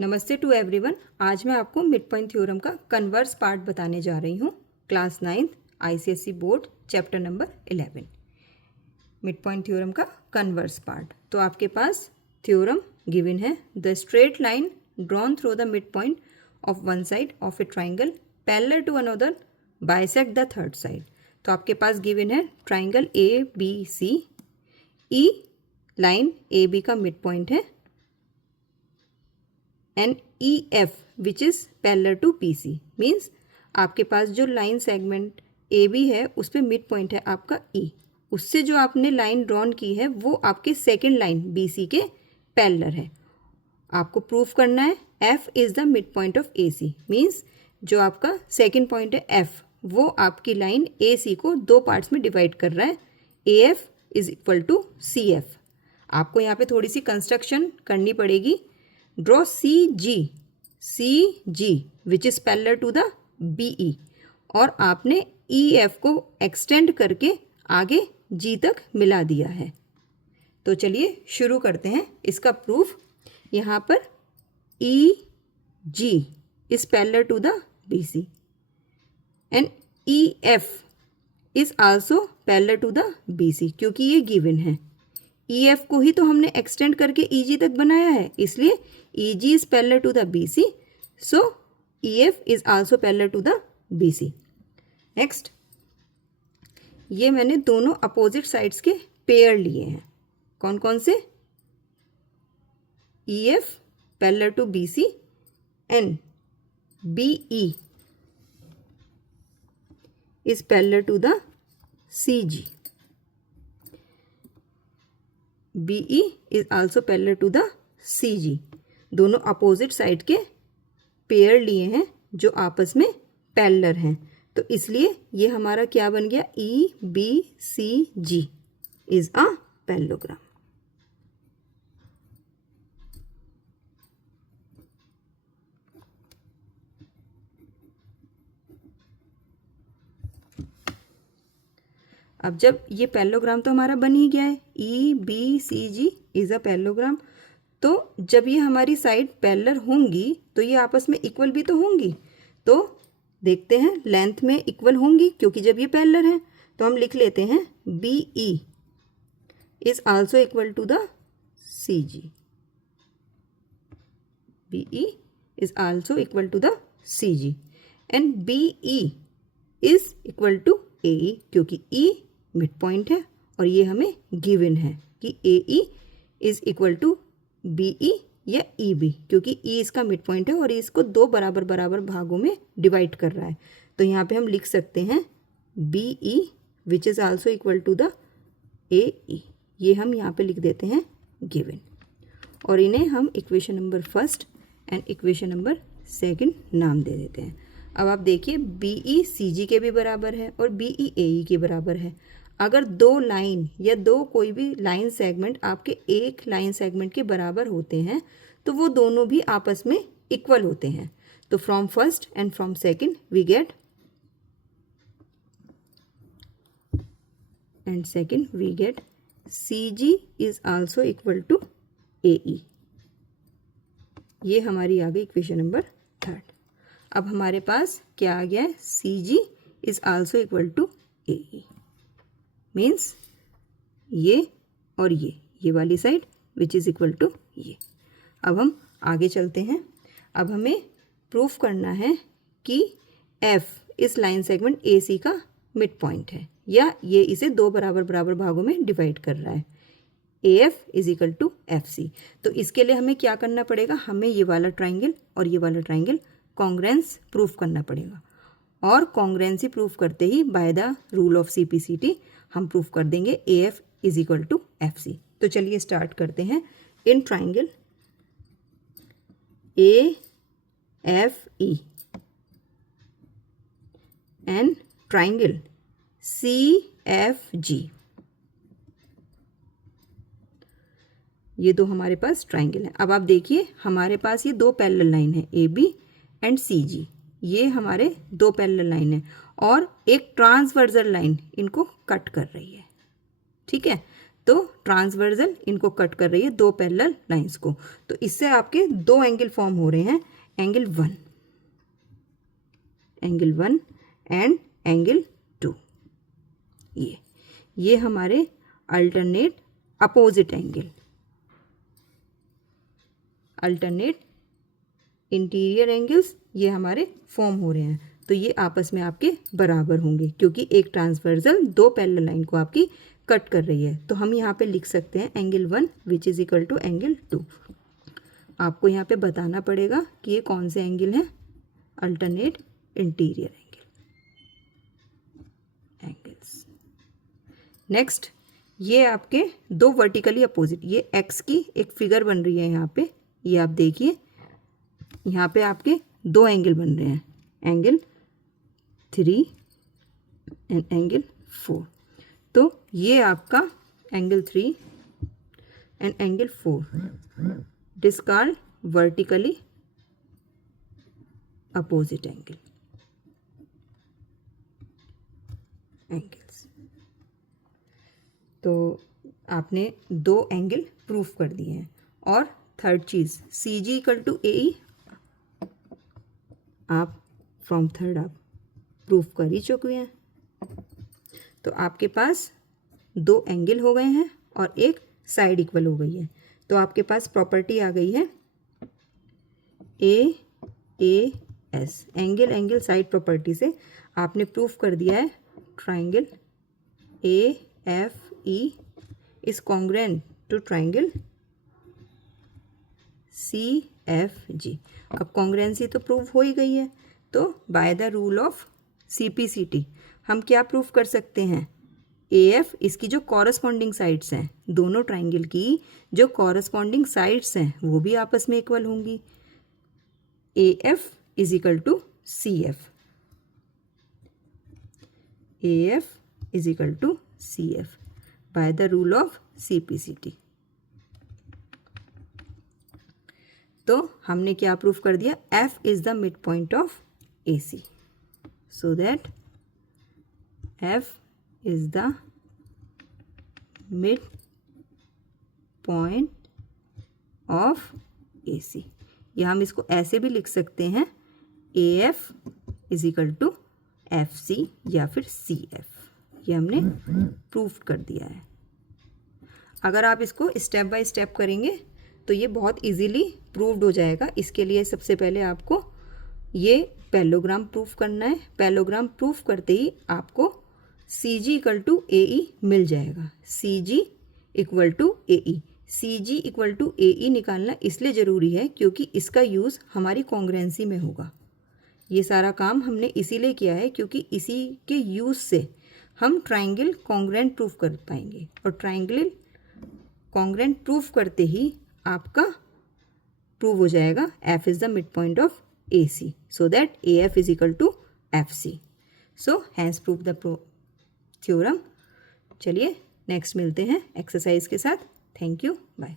नमस्ते to everyone. आज मैं आपको मिड पॉइंट थ्योरम का कन्वर्स पार्ट बताने जा रही हूँ। Class 9th ICSE board chapter number 11 mid point theorem का कन्वर्स पार्ट। तो आपके पास थ्योरम गिवन है, the straight line drawn through the mid point of one side of a triangle parallel to another bisect the third side. तो आपके पास given है triangle A B C, E line A B का mid point है and E F which is parallel to P C. Means आपके पास जो line segment A B है उस पर मिड पॉइंट है आपका ई, उससे जो आपने लाइन ड्रॉन की है वो आपके सेकेंड लाइन बी सी के पैरेलल है। आपको प्रूफ करना है F is the mid point of A C. Means जो आपका सेकेंड पॉइंट है एफ, वो आपकी लाइन ए सी को दो पार्ट्स में डिवाइड कर रहा है। A F is equal to C F. आपको यहाँ पे थोड़ी सी कंस्ट्रक्शन करनी पड़ेगी। Draw C G which is parallel to the B E, और आपने ई एफ को एक्सटेंड करके आगे जी तक मिला दिया है। तो चलिए शुरू करते हैं इसका प्रूफ। यहाँ पर E G is parallel to the B C and E F is also parallel to the B C, क्योंकि ये गिवन है। ई एफ को ही तो हमने एक्सटेंड करके ई जी तक बनाया है, इसलिए E G is parallel to the B C, so E F is also parallel to the B C. Next, ये मैंने दोनों अपोजिट साइड्स के पेयर लिए हैं। कौन कौन से? E F parallel to B C and B E is parallel to the C G. BE is also parallel to the CG। दोनों अपोजिट साइड के पेयर लिए हैं जो आपस में पैरेलल हैं, तो इसलिए ये हमारा क्या बन गया? EBCG is a parallelogram. अब जब ये पैरेललोग्राम तो हमारा बन ही गया है, EBCG इज़ अ पैरेललोग्राम, तो जब ये हमारी साइड पैरेलल होंगी तो ये आपस में इक्वल भी तो होंगी। तो देखते हैं, लेंथ में इक्वल होंगी क्योंकि जब ये पैरेलल हैं, तो हम लिख लेते हैं BE is also equal to the CG। BE is also equal to the CG and BE is equal to AE, क्योंकि E मिड पॉइंट है और ये हमें गिवन है कि AE is equal to BE या EB, क्योंकि E इसका मिड पॉइंट है और इसको दो बराबर बराबर भागों में डिवाइड कर रहा है। तो यहाँ पे हम लिख सकते हैं BE which is also equal to the AE। ये हम यहाँ पे लिख देते हैं गिवन, और इन्हें हम equation number first and equation number second नाम दे देते हैं। अब आप देखिए, BE CG के भी बराबर है और BE AE के बराबर है। अगर दो लाइन या दो कोई भी लाइन सेगमेंट आपके एक लाइन सेगमेंट के बराबर होते हैं तो वो दोनों भी आपस में इक्वल होते हैं। तो from first and from second we get CG is also equal to AE। ये हमारी आ गई इक्वेशन नंबर थर्ड। अब हमारे पास क्या आ गया है? CG is also equal to AE। Means ये और ये वाली side which is equal to ये। अब हम आगे चलते हैं। अब हमें प्रूफ करना है कि F इस लाइन सेगमेंट AC का मिड पॉइंट है, या ये इसे दो बराबर बराबर भागों में डिवाइड कर रहा है। AF is equal to FC। तो इसके लिए हमें क्या करना पड़ेगा? हमें ये वाला ट्राइंगल और ये वाला ट्राइंगल कॉन्ग्रेंस प्रूफ करना पड़ेगा, और कॉन्ग्रेंसी प्रूफ करते ही by the rule of CPCT हम प्रूफ कर देंगे AF is equal to FC। तो चलिए स्टार्ट करते हैं। In triangle AFE and triangle CFG, ये दो हमारे पास ट्राइंगल है। अब आप देखिए, हमारे पास ये दो पैरेलल लाइन है AB एंड CG, ये हमारे दो पैरेलल लाइन है और एक ट्रांसवर्सल लाइन इनको कट कर रही है। ठीक है, तो ट्रांसवर्सल इनको कट कर रही है दो पैरेलल लाइंस को, तो इससे आपके दो एंगल फॉर्म हो रहे हैं, एंगल 1 एंड एंगल 2। ये हमारे alternate opposite angle, alternate interior angles ये हमारे फॉर्म हो रहे हैं। तो ये आपस में आपके बराबर होंगे क्योंकि एक ट्रांसवर्सल दो पैरेलल लाइन को आपकी कट कर रही है। तो हम यहाँ पे लिख सकते हैं angle 1 which is equal to angle 2। आपको यहाँ पे बताना पड़ेगा कि ये कौन से एंगल हैं, अल्टरनेट इंटीरियर एंगल्स। नेक्स्ट, ये आपके दो वर्टिकली अपोजिट, ये एक्स की एक फिगर बन रही है यहाँ पे, ये आप देखिए यहाँ पे आपके दो एंगल बन रहे हैं, एंगल 3 एंड एंगल 4। तो ये आपका angle 3 and angle 4 is called vertically opposite angles. तो आपने दो एंगल प्रूफ कर दिए हैं। और थर्ड चीज़, C G equal to A E, आप फ्रॉम थर्ड आप प्रूफ कर ही चुके हैं। तो आपके पास दो एंगल हो गए हैं और एक साइड इक्वल हो गई है। तो आपके पास प्रॉपर्टी आ गई है A S, angle angle side property से आपने प्रूफ कर दिया है triangle A F E is congruent to triangle C F G. अब कॉन्ग्रुएंसी तो प्रूफ हो ही गई है, तो by the rule of CPCT हम क्या प्रूफ कर सकते हैं, AF इसकी जो कॉरस्पॉन्डिंग साइड्स हैं, दोनों ट्राइंगल की जो कॉरस्पॉन्डिंग साइड्स हैं वो भी आपस में इक्वल होंगी। AF is equal to CF, AF is equal to CF by the rule of CPCT। तो हमने क्या प्रूफ कर दिया, F is the mid point of AC, so that F is the mid point of AC। या हम इसको ऐसे भी लिख सकते हैं, AF is equal to FC या फिर CF। ये हमने प्रूफ कर दिया है। अगर आप इसको स्टेप बाय स्टेप करेंगे तो ये बहुत इजीली प्रूव्ड हो जाएगा। इसके लिए सबसे पहले आपको ये पैरेललोग्राम प्रूफ करना है। पैरेललोग्राम प्रूफ करते ही आपको CG इक्वल टू AE मिल जाएगा। CG equal to AE, CG equal to AE निकालना इसलिए ज़रूरी है क्योंकि इसका यूज़ हमारी कॉन्ग्रुएंसी में होगा। ये सारा काम हमने इसीलिए किया है क्योंकि इसी के यूज़ से हम ट्राइंगल कॉन्ग्रुएंट प्रूफ कर पाएंगे। और ट्राइंगल कॉन्ग्रुएंट प्रूफ करते ही आपका प्रूव हो जाएगा F is the mid point of AC, so that AF is equal to FC। So hence prove the theorem. चलिए नेक्स्ट मिलते हैं एक्सरसाइज के साथ। Thank you, bye.